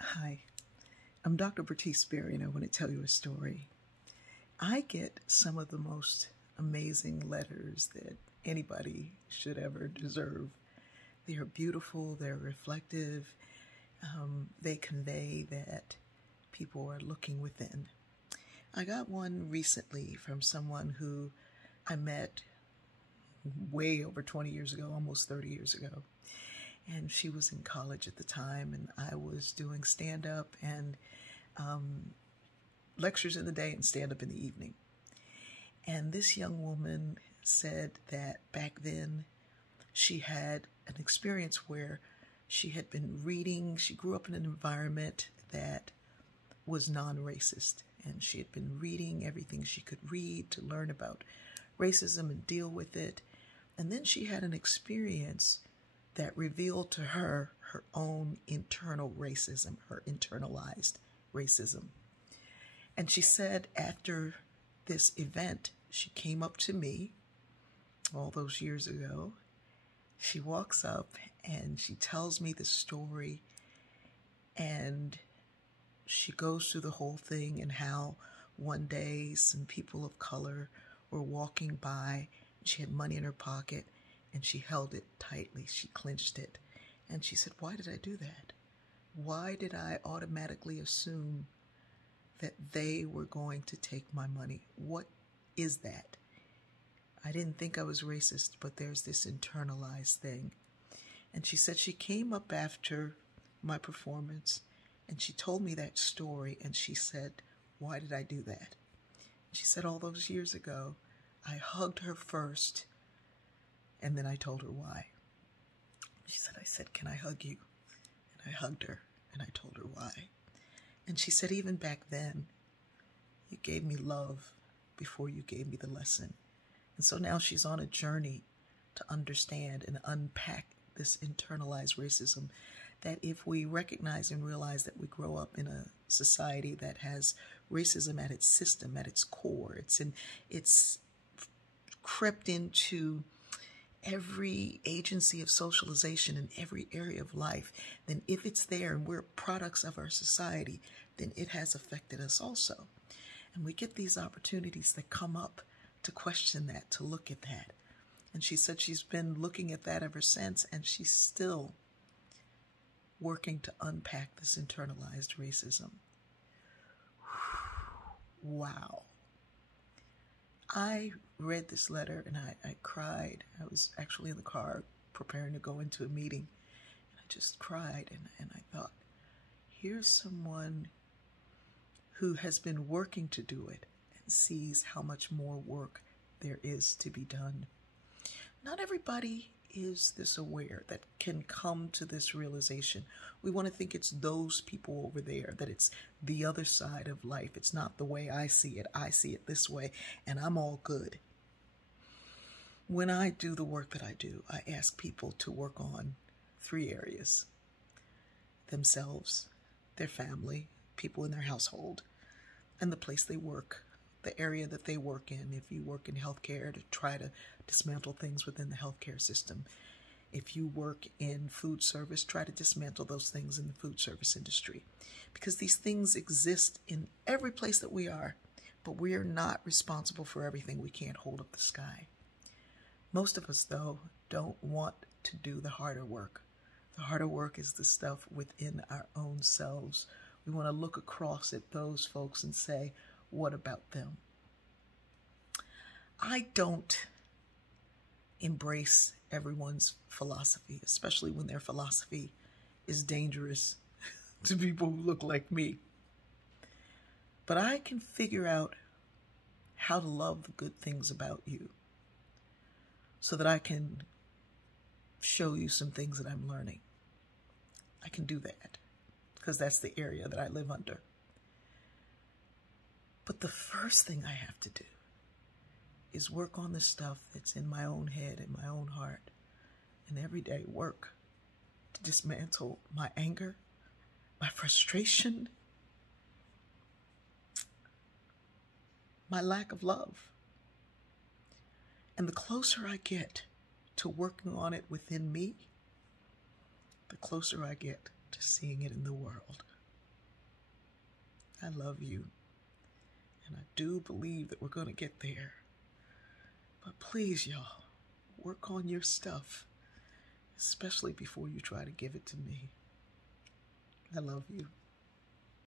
Hi, I'm Dr. Bertice Berry, and I want to tell you a story. I get some of the most amazing letters that anybody should ever deserve. They are beautiful, they're reflective, they convey that people are looking within. I got one recently from someone who I met way over 20 years ago, almost 30 years ago. And she was in college at the time, and I was doing stand-up and lectures in the day and stand-up in the evening. And this young woman said that back then she had an experience where she had been reading. She grew up in an environment that was non-racist, and she had been reading everything she could read to learn about racism and deal with it. And then she had an experience that revealed to her her own internal racism, her internalized racism. And she said after this event, she came up to me all those years ago. She walks up and she tells me the story, and she goes through the whole thing and how one day some people of color were walking by. She had money in her pocket, and she held it tightly. She clenched it. And she said, "Why did I do that? Why did I automatically assume that they were going to take my money? What is that? I didn't think I was racist, but there's this internalized thing." And she said she came up after my performance, and she told me that story, and she said, "Why did I do that?" She said all those years ago, I hugged her first, and then I told her why. She said, I said, "Can I hug you?" And I hugged her, and I told her why. And she said, even back then, you gave me love before you gave me the lesson. And so now she's on a journey to understand and unpack this internalized racism, that if we recognize and realize that we grow up in a society that has racism at its system, at its core, it's crept into every agency of socialization in every area of life, then if it's there and we're products of our society, then it has affected us also. And we get these opportunities that come up to question that, to look at that. And she said she's been looking at that ever since, and she's still working to unpack this internalized racism. Wow. I read this letter and I cried. I was actually in the car preparing to go into a meeting, and I just cried, and I thought, here's someone who has been working to do it and sees how much more work there is to be done. Not everybody is this aware that can come to this realization. We want to think it's those people over there, that it's the other side of life. It's not the way I see it. I see it this way, and I'm all good. When I do the work that I do, I ask people to work on 3 areas: themselves, their family, people in their household, and the place they work, the area that they work in. If you work in healthcare, to try to dismantle things within the healthcare system. If you work in food service, try to dismantle those things in the food service industry. Because these things exist in every place that we are, but we are not responsible for everything. We can't hold up the sky. Most of us, though, don't want to do the harder work. The harder work is the stuff within our own selves. We want to look across at those folks and say, what about them? I don't embrace everyone's philosophy, especially when their philosophy is dangerous to people who look like me. But I can figure out how to love the good things about you so that I can show you some things that I'm learning. I can do that because that's the area that I live under. But the first thing I have to do is work on the stuff that's in my own head and my own heart, and everyday work to dismantle my anger, my frustration, my lack of love. And the closer I get to working on it within me, the closer I get to seeing it in the world. I love you. And I do believe that we're going to get there. But please, y'all, work on your stuff, especially before you try to give it to me. I love you.